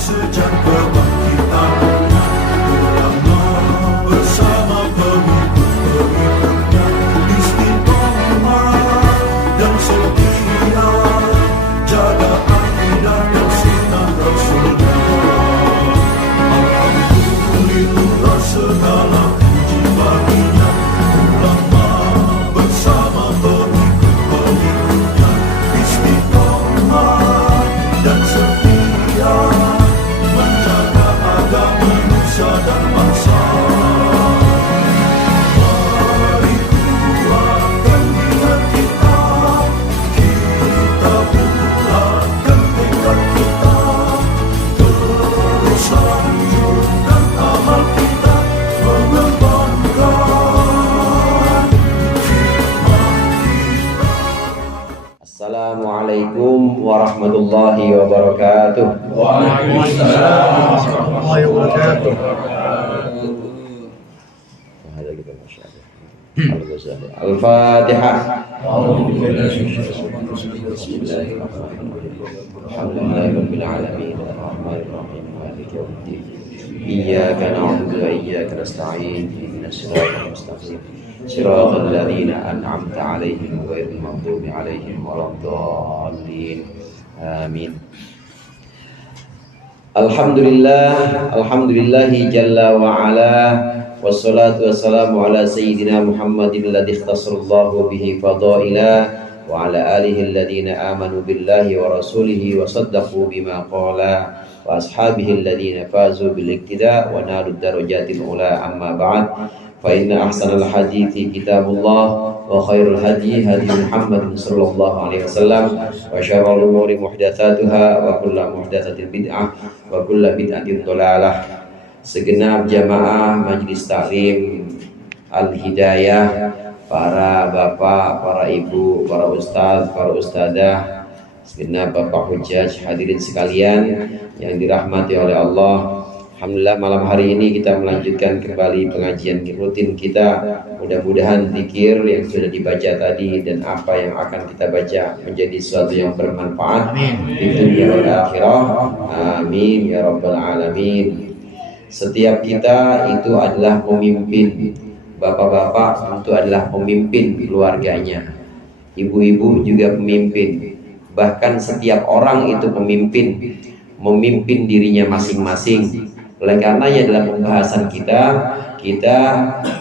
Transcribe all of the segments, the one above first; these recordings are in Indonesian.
sejak kebangkitan ulama bersama pengikut-pengikutnya istiqomah dan setia jaga akidah dan sunnah Rasulullah. Alhamdulillah segala puji baginya ulama bersama pengikut-pengikutnya istiqomah dan setia menjaga agama nusa dan bangsa. Mari kuatkan niat kita, kita bulatkan tekad kita, terus lanjutkan amal kita, mengembangkan hikmah kita. Assalamualaikum warahmatullahi wabarakatuh. Waalaikumsalam warahmatullahi wabarakatuh. Al-Fatihah. Alhamdulillahirabbil alamin arrahmanir rahim maliki yaumiddin. Iyyaka na'budu wa iyyaka nasta'in ihdinas siratal mustaqim siratal ladzina an'amta 'alaihim ghairil maghdubi 'alaihim waladdallin. Amin. Alhamdulillahi jalla wa ala, wassalatu wassalamu ala sayyidina Muhammadin alladhi ikhtasarallahu bihi fadaila wa ala alihi alladhina amanu billahi wa rasulihi wa saddaqu bima qala wa ashabihi alladhina fazu bil iktida wa nalu darajatil ula. Amma ba'd, fa inna ahsanal hadithi kitabullah wa khairul hadi hadi Muhammad sallallahu alaihi wasallam wa syarrul umuri muhdatsatuha wa kullu muhdatsatin bid'ah wa kullu bid'atin dhalalah. Segenap jamaah Majelis Taklim Al-Hidayah, para bapak, para ibu, para ustaz, para ustadzah, segenap bapak hujjaj, hadirin sekalian yang dirahmati oleh Allah. Alhamdulillah, malam hari ini kita melanjutkan kembali pengajian rutin kita. Mudah-mudahan zikir yang sudah dibaca tadi dan apa yang akan kita baca menjadi sesuatu yang bermanfaat di dunia dan akhirah. Amin ya rabbal alamin. Setiap kita itu adalah pemimpin. Bapak-bapak tentu adalah pemimpin keluarganya. Ibu-ibu juga pemimpin. Bahkan setiap orang itu pemimpin, memimpin dirinya masing-masing. Oleh karenanya dalam pembahasan kita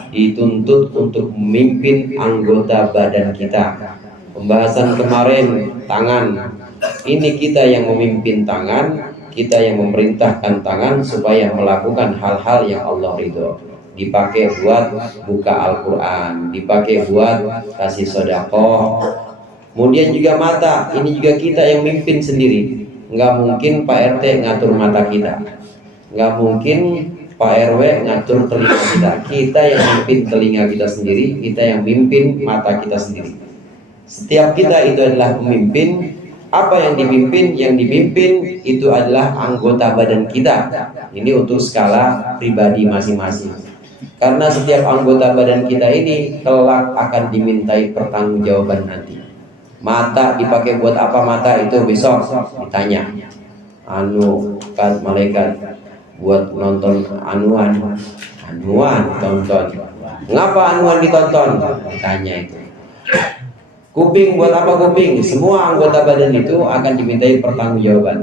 dituntut untuk memimpin anggota badan kita. Pembahasan kemarin tangan, ini kita yang memimpin tangan, kita yang memerintahkan tangan supaya melakukan hal-hal yang Allah ridho. Dipakai buat buka Al-Quran, dipakai buat kasih sedekah. Kemudian juga mata, ini juga kita yang mimpin sendiri. Nggak mungkin Pak RT ngatur mata kita, nggak mungkin Pak RW ngatur telinga kita. Kita yang mimpin telinga kita sendiri, kita yang mimpin mata kita sendiri. Setiap kita itu adalah pemimpin. Apa yang dipimpin? Yang dipimpin itu adalah anggota badan kita. Ini untuk skala pribadi masing-masing. Karena setiap anggota badan kita ini kelak akan dimintai pertanggungjawaban nanti. Mata dipakai buat apa? Mata itu besok ditanya. Kan malaikat buat nonton anuan tonton. Ngapa anuan ditonton? Ditanya itu. Kuping buat apa kuping? Semua anggota badan itu akan dimintai pertanggungjawaban.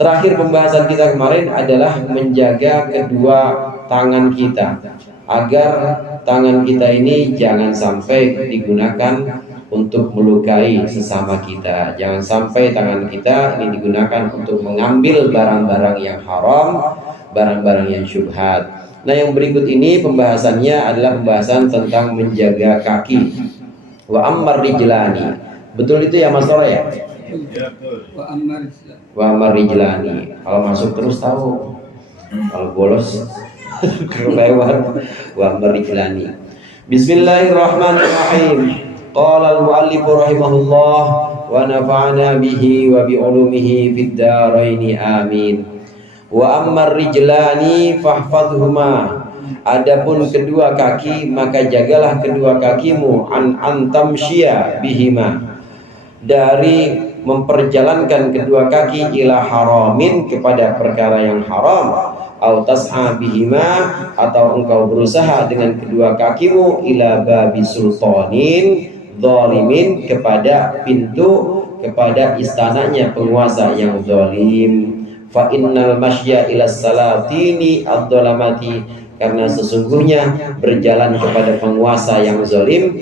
Terakhir pembahasan kita kemarin adalah menjaga kedua tangan kita, agar tangan kita ini jangan sampai digunakan untuk melukai sesama kita. Jangan sampai tangan kita ini digunakan untuk mengambil barang-barang yang haram, barang-barang yang syubhat. Nah, yang berikut ini pembahasannya adalah pembahasan tentang menjaga kaki. Wa ammar rijlani. Betul itu ya Mas Tore ya? Wa ammar rijlani. Kalau masuk terus tahu. Kalau bolos kelewat. Wa ammar rijlani. Bismillahirrahmanirrahim. Qala al-muallif rahimahullah wa nafa'ana bihi wa bi ulumihi fid dharain amin. Wa ammar rijlani fahfadhuma. Adapun kedua kaki, maka jagalah kedua kakimu an antamsyiya bihima, dari memperjalankan kedua kaki ila haramin kepada perkara yang haram, au tas'a bihima atau engkau berusaha dengan kedua kakimu ila babi sultanin zalimin kepada pintu, kepada istananya penguasa yang zalim. Fa innal masya ila salatini adzalamati, karena sesungguhnya berjalan kepada penguasa yang zalim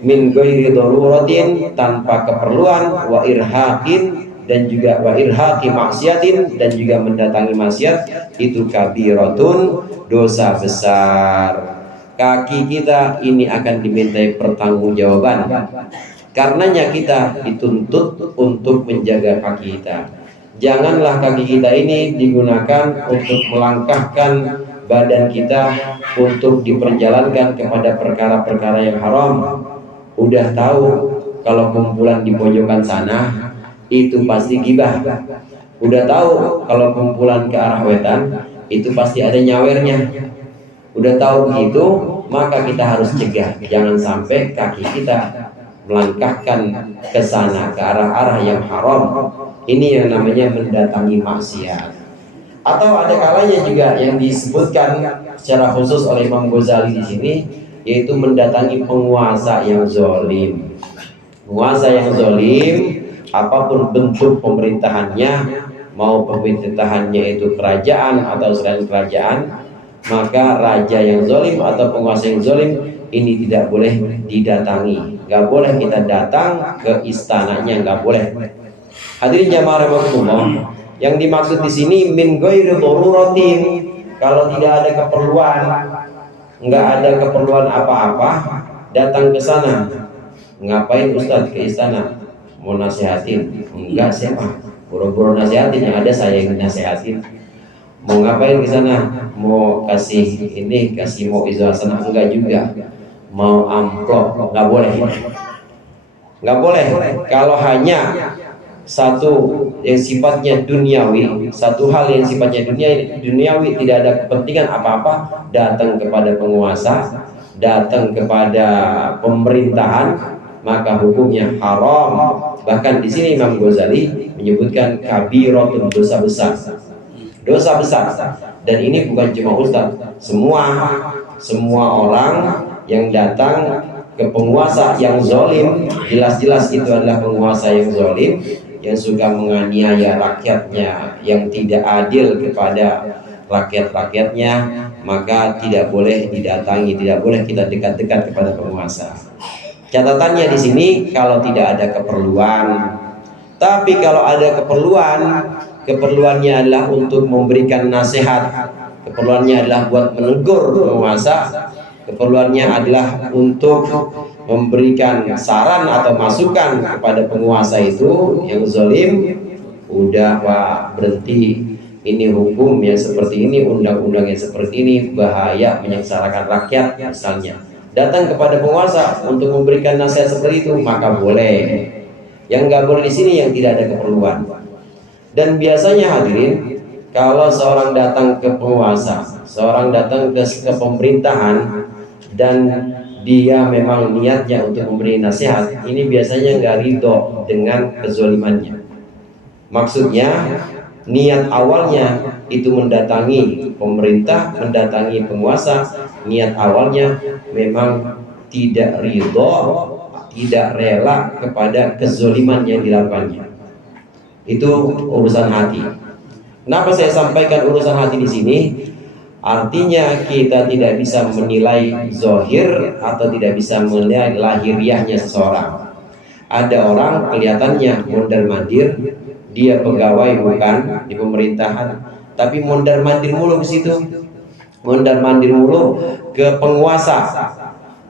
min ghairi daruratin, tanpa keperluan, wa irhaqin, dan juga wa irhaqi maksiatin, dan juga mendatangi maksiat, itu kabiratun, dosa besar. Kaki kita ini akan dimintai pertanggungjawaban. Karenanya kita dituntut untuk menjaga kaki kita. Janganlah kaki kita ini digunakan untuk melangkahkan badan kita untuk diperjalankan kepada perkara-perkara yang haram. Udah tahu kalau kumpulan di pojokan sana itu pasti gibah. Udah tahu kalau kumpulan ke arah wetan itu pasti ada nyawernya. Udah tahu begitu, maka kita harus cegah jangan sampai kaki kita melangkahkan ke sana, ke arah-arah yang haram. Ini yang namanya mendatangi maksiat. Atau ada kalanya juga yang disebutkan secara khusus oleh Imam Ghazali di sini, yaitu mendatangi penguasa yang zalim. Penguasa yang zalim, apapun bentuk pemerintahannya, mau pemerintahannya itu kerajaan atau selain kerajaan, maka raja yang zalim atau penguasa yang zalim ini tidak boleh didatangi. Gak boleh kita datang ke istananya, gak boleh. Hadirin jamaah rahimakumullah, yang dimaksud di sini min ghairi daruratin, kalau tidak ada keperluan, nggak ada keperluan apa-apa, datang ke sana. Ngapain Ustadz ke istana? Mau nasihatin? Enggak, siapa? Buru-buru nasihatin, yang ada saya yang nasihatin. Mau ngapain ke sana? Mau kasih ini, kasih mau izah sana? Enggak juga. Mau amplop? Nggak boleh. Nggak boleh. Kalau hanya satu yang sifatnya duniawi, satu hal yang sifatnya duniawi, tidak ada kepentingan apa-apa, datang kepada penguasa, datang kepada pemerintahan, maka hukumnya haram. Bahkan di sini Imam Ghazali menyebutkan kabiratun, dosa besar. Dosa besar. Dan ini bukan cuma ustaz, semua orang yang datang ke penguasa yang zalim, jelas-jelas itu adalah penguasa yang zalim, yang suka menganiaya rakyatnya, yang tidak adil kepada rakyat-rakyatnya, maka tidak boleh didatangi, tidak boleh kita dekat-dekat kepada penguasa. Catatannya di sini kalau tidak ada keperluan. Tapi kalau ada keperluan, keperluannya adalah untuk memberikan nasihat, keperluannya adalah buat menegur penguasa, keperluannya adalah untuk memberikan saran atau masukan kepada penguasa itu yang zalim, udah Pak, berhenti, ini hukum yang seperti ini, undang-undang yang seperti ini bahaya, menyengsarakan rakyat misalnya. Datang kepada penguasa untuk memberikan nasihat seperti itu, maka boleh. Yang nggak boleh di sini yang tidak ada keperluan. Dan biasanya hadirin, kalau seorang datang ke penguasa, seorang datang ke pemerintahan, dan dia memang niatnya untuk memberi nasihat, ini biasanya nggak ridho dengan kezalimannya. Maksudnya niat awalnya itu mendatangi pemerintah, mendatangi penguasa, niat awalnya memang tidak ridho, tidak rela kepada kezaliman yang dilakukannya. Itu urusan hati. Kenapa saya sampaikan urusan hati di sini? Artinya kita tidak bisa menilai zahir atau tidak bisa menilai lahiriahnya seseorang. Ada orang kelihatannya mondar-mandir, dia pegawai bukan di pemerintahan, tapi mondar-mandir mulu ke situ, mondar-mandir mulu ke penguasa.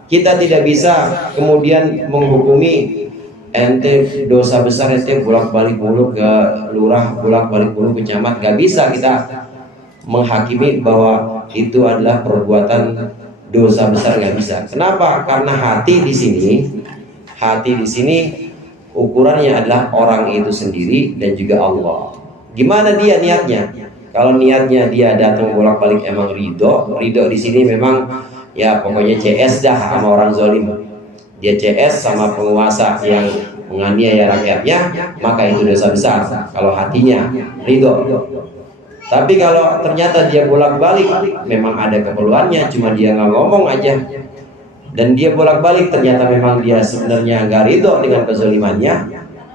Kita tidak bisa kemudian menghukumi ente dosa besar, ente bolak-balik mulu ke lurah, bolak-balik mulu ke camat. Gak bisa kita menghakimi bahwa itu adalah perbuatan dosa besar, nggak bisa. Kenapa? Karena hati di sini ukurannya adalah orang itu sendiri dan juga Allah. Gimana dia niatnya? Kalau niatnya dia datang bolak-balik emang ridho di sini memang ya pokoknya CS dah sama orang zalim. Dia CS sama penguasa yang menganiaya rakyatnya, maka itu dosa besar kalau hatinya ridho. Tapi kalau ternyata dia bolak-balik, memang ada keperluannya, cuma dia nggak ngomong aja, dan dia bolak-balik ternyata memang dia sebenarnya nggak ridho dengan kezalimannya,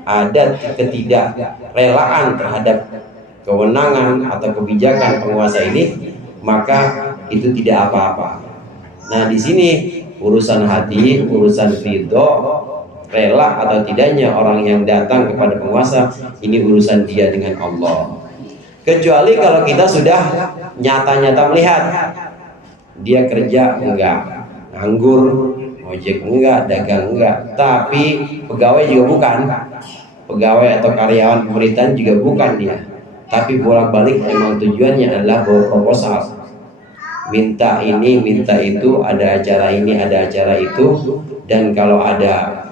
ada ketidakrelaan terhadap kewenangan atau kebijakan penguasa ini, maka itu tidak apa-apa. Nah, di sini urusan hati, urusan ridho, rela atau tidaknya orang yang datang kepada penguasa, ini urusan dia dengan Allah. Kecuali kalau kita sudah nyata-nyata melihat dia kerja enggak, nganggur, ojek enggak, dagang enggak, tapi pegawai juga bukan, pegawai atau karyawan pemerintahan juga bukan dia, tapi bolak-balik memang tujuannya adalah bawa proposal, minta ini, minta itu, ada acara ini, ada acara itu. Dan kalau ada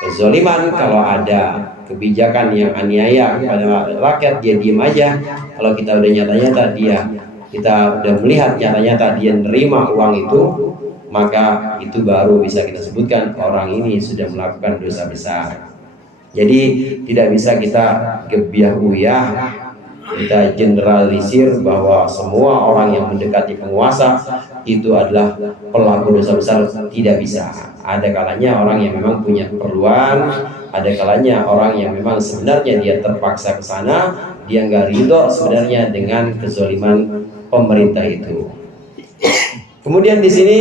kezaliman, kalau ada kebijakan yang aniaya kepada rakyat, dia diem aja. Kalau kita udah nyata-nyata kita udah melihat nyata-nyata dia nerima uang itu, maka itu baru bisa kita sebutkan orang ini sudah melakukan dosa besar. Jadi tidak bisa kita gebiah-uyah, kita generalisir bahwa semua orang yang mendekati penguasa itu adalah pelaku dosa besar. Tidak bisa. Ada kalanya orang yang memang punya keperluan, ada kalanya orang yang memang sebenarnya dia terpaksa ke sana, dia nggak ridho sebenarnya dengan kezaliman pemerintah itu. Kemudian di sini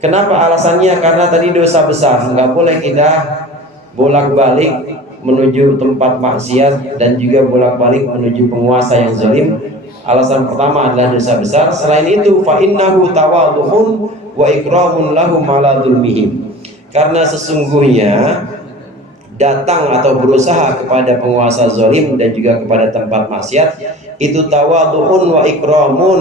kenapa alasannya? Karena tadi dosa besar, nggak boleh kita bolak-balik menuju tempat maksiat dan juga bolak-balik menuju penguasa yang zalim. Alasan pertama adalah dosa besar. Selain itu, fa innahu tawadhu'un wa ikramun lahum ala dzulmihim. Karena sesungguhnya datang atau berusaha kepada penguasa zalim dan juga kepada tempat maksiat itu tawadhu'un wa ikramun,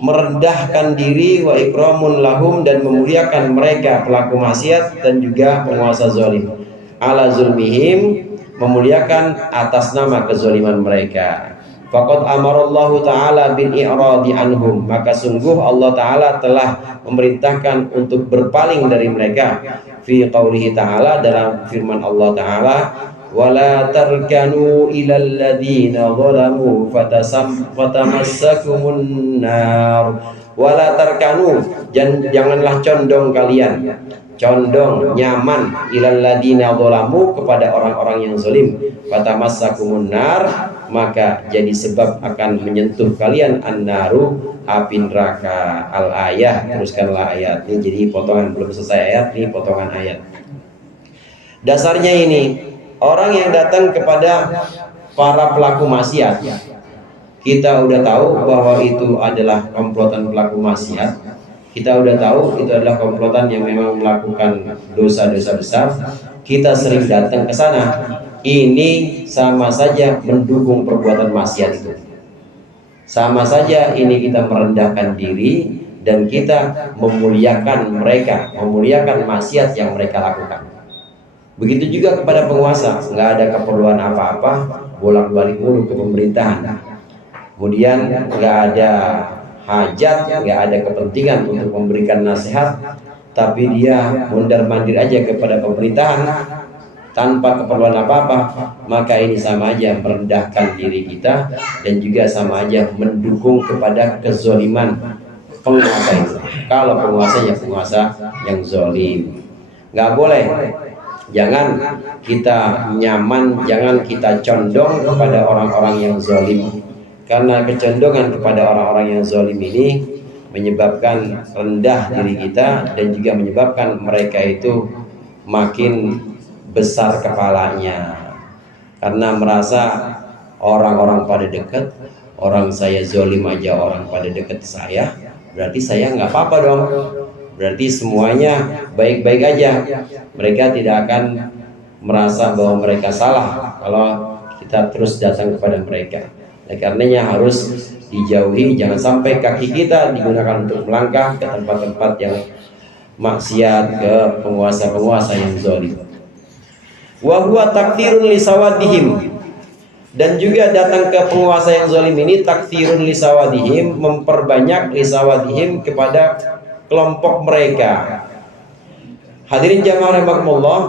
merendahkan diri, wa ikramun lahum, dan memuliakan mereka pelaku maksiat dan juga penguasa zalim, ala zulmihim, memuliakan atas nama kezaliman mereka. Faqad amarallahu ta'ala bil i'radi anhum, maka sungguh Allah ta'ala telah memerintahkan untuk berpaling dari mereka. Fi qaulihi ta'ala, dalam firman Allah ta'ala, wala tarkanu ilal ladina zalamu fatamassakumun nar. Wala tarkanu, janganlah condong kalian, condong, nyaman, ilal ladina zalamu, kepada orang-orang yang zalim, fatamassakumun nar, maka jadi sebab akan menyentuh kalian an-naru, api neraka. Al-ayah, teruskanlah ayat ini. Jadi potongan, belum selesai ayat, ini potongan ayat. Dasarnya ini, orang yang datang kepada para pelaku maksiat, kita udah tahu bahwa itu adalah komplotan pelaku maksiat. Kita udah tahu itu adalah komplotan yang memang melakukan dosa-dosa besar. Kita sering datang ke sana. Ini sama saja mendukung perbuatan maksiat itu. Sama saja ini kita merendahkan diri dan kita memuliakan mereka, memuliakan maksiat yang mereka lakukan. Begitu juga kepada penguasa, nggak ada keperluan apa-apa, bolak-balik mulu ke pemerintahan. Kemudian nggak ada hajat, nggak ada kepentingan untuk memberikan nasihat, tapi dia mundar-mandir aja kepada pemerintahan tanpa keperluan apa-apa, maka ini sama aja merendahkan diri kita dan juga sama aja mendukung kepada kezaliman penguasa itu. Kalau penguasanya penguasa yang zalim, nggak boleh. Jangan kita nyaman, jangan kita condong kepada orang-orang yang zalim. Karena kecondongan kepada orang-orang yang zalim ini menyebabkan rendah diri kita dan juga menyebabkan mereka itu makin besar kepalanya. Karena merasa orang-orang pada dekat, orang saya zalim aja orang pada dekat saya, berarti saya nggak apa-apa dong. Berarti semuanya baik-baik aja. Mereka tidak akan merasa bahwa mereka salah kalau kita terus datang kepada mereka. Karenanya harus dijauhi, jangan sampai kaki kita digunakan untuk melangkah ke tempat-tempat yang maksiat, ke penguasa-penguasa yang zalim. Wa huwa takthirun li sawadihim, dan juga datang ke penguasa yang zalim ini takthirun li sawadihim, memperbanyak li sawadihim kepada kelompok mereka. Hadirin jamaah rahimakumullah,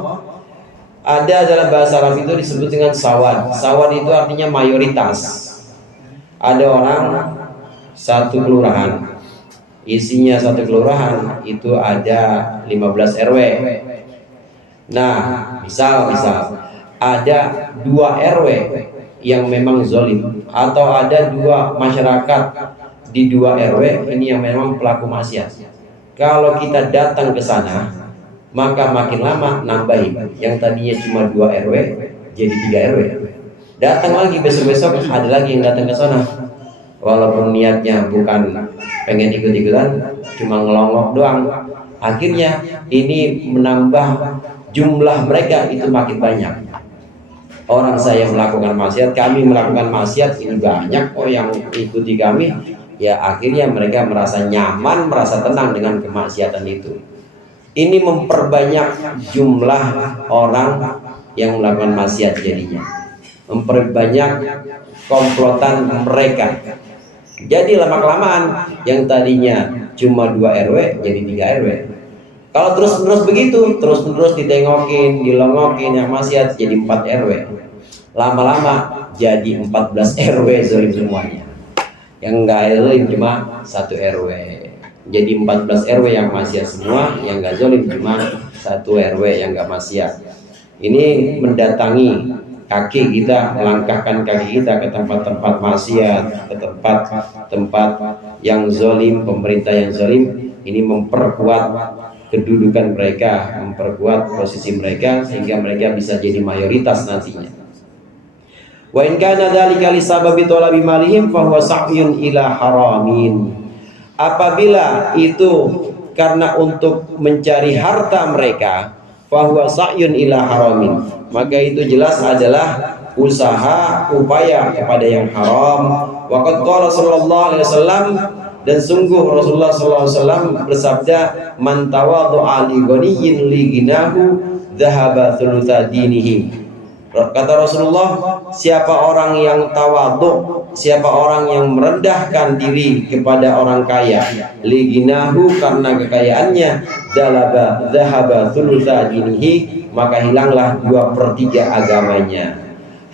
Ada dalam bahasa Arab itu disebut dengan sawad. Sawad itu artinya mayoritas. Ada orang satu kelurahan, isinya satu kelurahan itu ada 15 RW. Nah, misal ada 2 RW yang memang zolim, atau ada 2 masyarakat di 2 RW ini yang memang pelaku maksiat. Kalau kita datang ke sana, maka makin lama nambahin. Yang tadinya cuma 2 RW jadi 3 RW. Datang lagi besok-besok ada lagi yang datang ke sana. Walaupun niatnya bukan pengen ikut-ikutan, cuma ngelongok doang. Akhirnya ini menambah jumlah mereka itu makin banyak. Orang saya melakukan maksiat, kami melakukan maksiat, ini banyak kok yang ikuti kami. Ya akhirnya mereka merasa nyaman, merasa tenang dengan kemaksiatan itu. Ini memperbanyak jumlah orang yang melakukan maksiat jadinya. Memperbanyak komplotan mereka. Jadi lama-kelamaan yang tadinya cuma 2 RW jadi 3 RW. Kalau terus-menerus begitu, terus-menerus ditengokin, dilongokin yang maksiat jadi 4 RW. Lama-lama jadi 14 RW zolim semuanya. Yang enggak zolim cuma 1 RW. Jadi 14 RW yang maksiat semua, yang enggak zolim cuma 1 RW yang enggak maksiat. Ini mendatangi kaki kita, melangkahkan kaki kita ke tempat-tempat maksiat, ke tempat-tempat yang zolim, pemerintah yang zolim. Ini memperkuat kedudukan mereka, memperkuat posisi mereka sehingga mereka bisa jadi mayoritas nantinya. Wa in kana dzalika li sababi talabi malihim fa huwa sa'yun ila haramin. Apabila itu karena untuk mencari harta mereka, fa huwa sa'yun ila haramin, maka itu jelas adalah usaha, upaya kepada yang haram. Wa qad qala sallallahu alaihi wasallam, dan sungguh Rasulullah sallallahu alaihi wasallam bersabda, man tawaddu'a li ghaniyyin li ginahu dhahaba thulutsa dinihi. Kata Rasulullah, siapa orang yang tawadhu, siapa orang yang merendahkan diri kepada orang kaya, li ginahu, karena kekayaannya, dhahaba thulutsa dinihi, maka hilanglah 2/3 agamanya.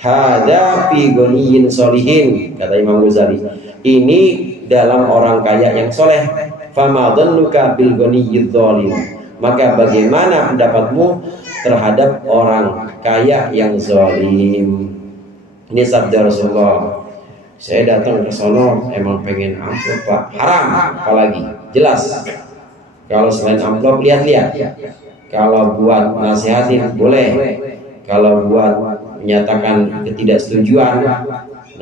Hada fi ghaniyyin sholihin, kata Imam Ghazali. Ini dalam orang kaya yang soleh. Fama dhannuka bil ghaniyyidz zalim, maka bagaimana pendapatmu terhadap orang kaya yang zalim? Ini sabda Rasulullah. Saya datang ke sono emang pengen amplop Pak, haram apalagi, jelas. Kalau selain amplop lihat-lihat. Kalau buat nasihatin boleh. Kalau buat menyatakan ketidaksetujuan,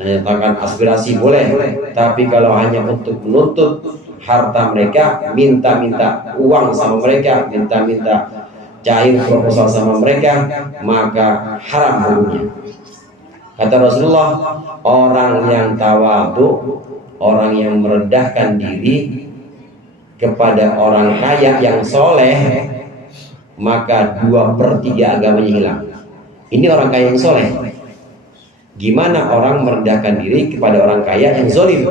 menyatakan aspirasi boleh. Tapi kalau hanya untuk menuntut harta mereka, minta-minta uang sama mereka, minta-minta cair proposal sama mereka, maka haram hukumnya. Kata Rasulullah, orang yang tawadhu, orang yang merendahkan diri kepada orang kaya yang soleh, maka 2/3 agamanya hilang. Ini orang kaya yang soleh. Gimana orang merendahkan diri kepada orang kaya yang zolim?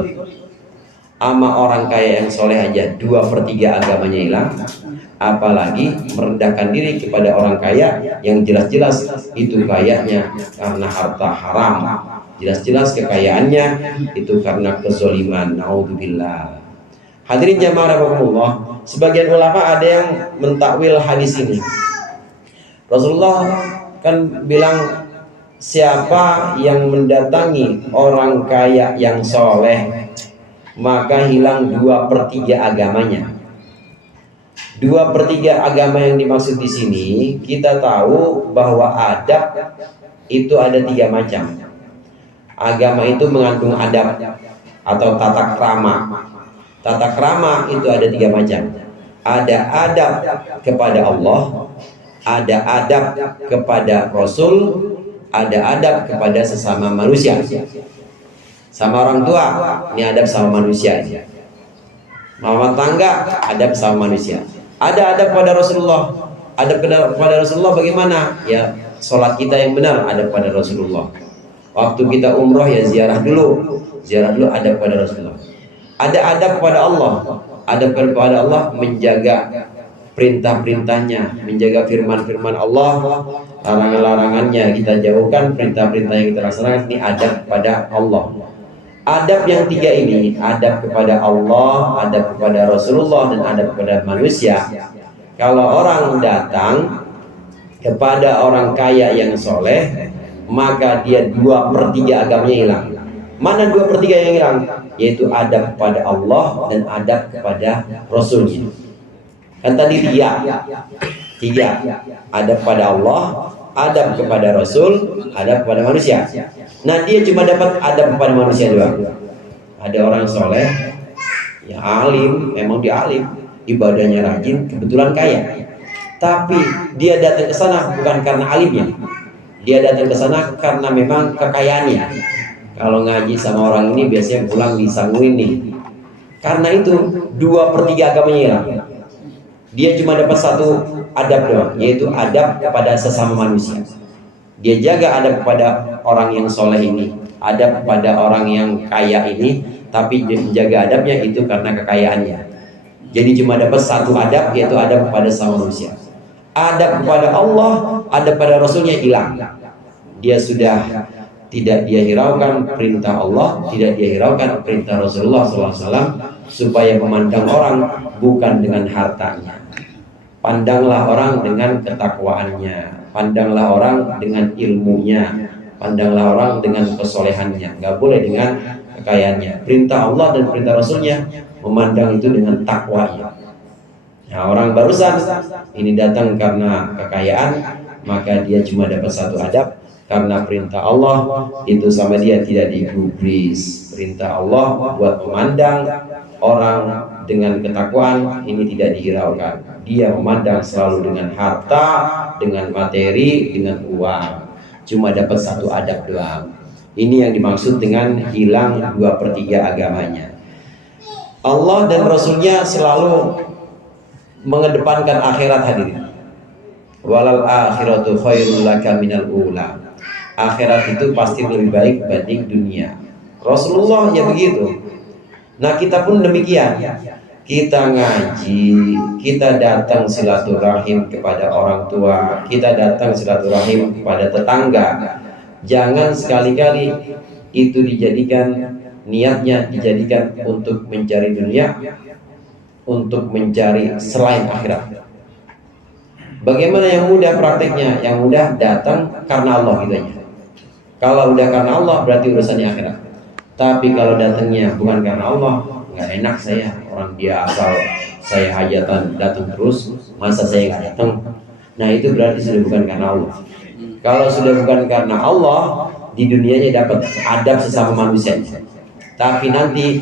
Ama orang kaya yang soleh aja 2/3 agamanya hilang, apalagi merendahkan diri kepada orang kaya yang jelas-jelas itu kayanya karena harta haram, jelas-jelas kekayaannya itu karena kezoliman. Naudzubillah. Hadirin jamaah rahimakumullah, sebagian ulama ada yang mentakwil hadis ini. Rasulullah kan bilang, siapa yang mendatangi orang kaya yang soleh, maka hilang 2/3 agamanya. 2/3 agama yang dimaksud di sini, kita tahu bahwa adab itu ada 3 macam. Agama itu mengandung adab atau tata krama. Tata krama itu ada 3 macam. Ada adab kepada Allah, ada adab kepada Rasul, ada adab kepada sesama manusia. Sama orang tua, ini adab sama manusia. Mama tangga, adab sama manusia. Ada adab pada Rasulullah. Adab kepada Rasulullah bagaimana? Ya, sholat kita yang benar adab pada Rasulullah. Waktu kita umroh ya ziarah dulu adab pada Rasulullah. Ada adab kepada Allah. Adab kepada Allah menjaga perintah-perintahnya, menjaga firman-firman Allah, larangan-larangannya kita jauhkan, perintah-perintah yang kita laksanakan. Ini adab pada Allah. Adab yang tiga ini, adab kepada Allah, adab kepada Rasulullah, dan adab kepada manusia. Kalau orang datang kepada orang kaya yang soleh, maka dia 2/3 agamanya hilang. Mana 2/3 yang hilang? Yaitu adab kepada Allah dan adab kepada Rasulnya. Kan tadi tiga, adab kepada Allah, adab kepada Rasul, adab kepada manusia. Nah, dia cuma dapat adab kepada manusia doang. Ada orang soleh, ya alim, memang dia alim, ibadahnya rajin, kebetulan kaya. Tapi dia datang ke sana bukan karena alimnya, dia datang ke sana karena memang kekayaannya. Kalau ngaji sama orang ini biasanya pulang disangguin nih. Karena itu 2/3 agamanya hilang. Dia cuma dapat satu adab doang, yaitu adab kepada sesama manusia. Dia jaga adab kepada orang yang soleh ini, adab kepada orang yang kaya ini, tapi menjaga adabnya itu karena kekayaannya. Jadi cuma dapat satu adab, yaitu adab kepada sesama manusia. Adab kepada Allah, adab kepada Rasulnya hilang. Dia sudah tidak dia hiraukan perintah Allah, tidak dia hiraukan perintah Rasulullah SAW, supaya memandang orang bukan dengan hartanya. Pandanglah orang dengan ketakwaannya, pandanglah orang dengan ilmunya, pandanglah orang dengan kesolehannya. Gak boleh dengan kekayaannya. Perintah Allah dan perintah Rasulnya memandang itu dengan takwanya. Nah, orang barusan ini datang karena kekayaan, maka dia cuma dapat satu adab. Karena perintah Allah itu sama dia tidak digubris. Perintah Allah buat memandang orang dengan ketakwaan ini tidak dihiraukan. Dia memandang selalu dengan harta, dengan materi, dengan uang. Cuma dapat satu adab doang. Ini yang dimaksud dengan hilang 2/3 agamanya. Allah dan Rasulnya selalu mengedepankan akhirat, hadirin. Walal akhiratu khairul laka minal ula. Akhirat itu pasti lebih baik dibanding dunia. Rasulullah ya begitu. Nah, kita pun demikian. Kita ngaji, kita datang silaturahim kepada orang tua, kita datang silaturahim kepada tetangga. Jangan sekali-kali itu dijadikan, niatnya dijadikan untuk mencari dunia, untuk mencari selain akhirat. Bagaimana yang mudah prakteknya? Yang mudah datang karena Allah gitu aja. Kalau udah karena Allah berarti urusannya akhirat. Tapi kalau datangnya bukan karena Allah, nggak enak saya, orang dia asal saya hajatan datang terus, masa saya nggak datang? Nah, itu berarti sudah bukan karena Allah. Kalau sudah bukan karena Allah, di dunianya dapat adab sesama manusia, tapi nanti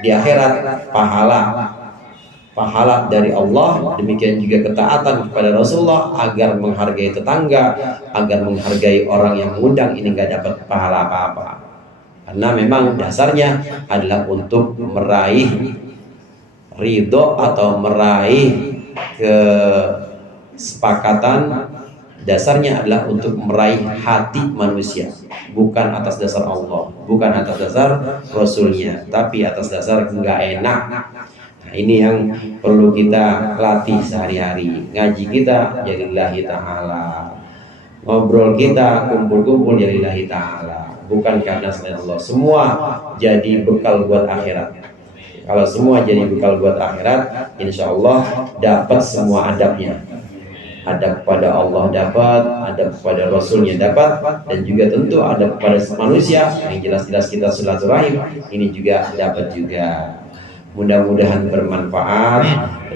di akhirat pahala dari Allah, demikian juga ketaatan kepada Rasulullah agar menghargai tetangga, agar menghargai orang yang mengundang, ini nggak dapat pahala apa-apa. Karena memang dasarnya adalah untuk meraih ridho atau meraih kesepakatan. Dasarnya adalah untuk meraih hati manusia, bukan atas dasar Allah, bukan atas dasar Rasulnya, tapi atas dasar nggak enak. Nah, ini yang perlu kita latih sehari-hari. Ngaji kita jalillahi ta'ala, ngobrol kita, kumpul-kumpul jalillahi ta'ala, bukan karena selain Allah. Semua jadi bekal buat akhirat. Kalau semua jadi bekal buat akhirat, insya Allah dapat semua adabnya. Adab kepada Allah dapat, adab kepada Rasulnya dapat, dan juga tentu adab kepada manusia yang jelas-jelas kita silaturahim ini juga dapat juga. Mudah-mudahan bermanfaat.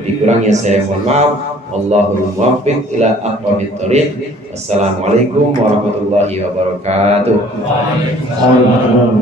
Lebih kurangnya saya mohon maaf. Wallahul muwaffiq ila aqwamit thoriq. Assalamualaikum warahmatullahi wabarakatuh. Waalaikumsalam.